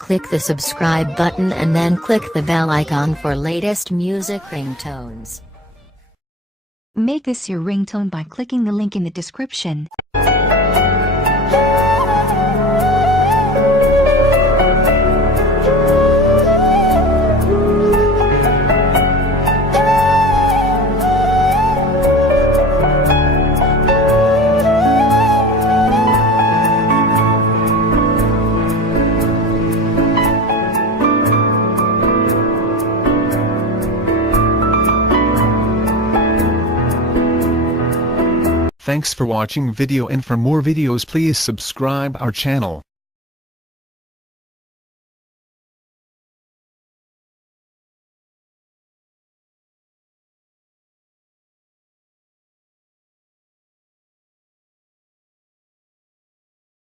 Click the subscribe button and then click the bell icon for latest music ringtones. Make this your ringtone by clicking the link in the description. Thanks for watching video, and for more videos please subscribe our channel.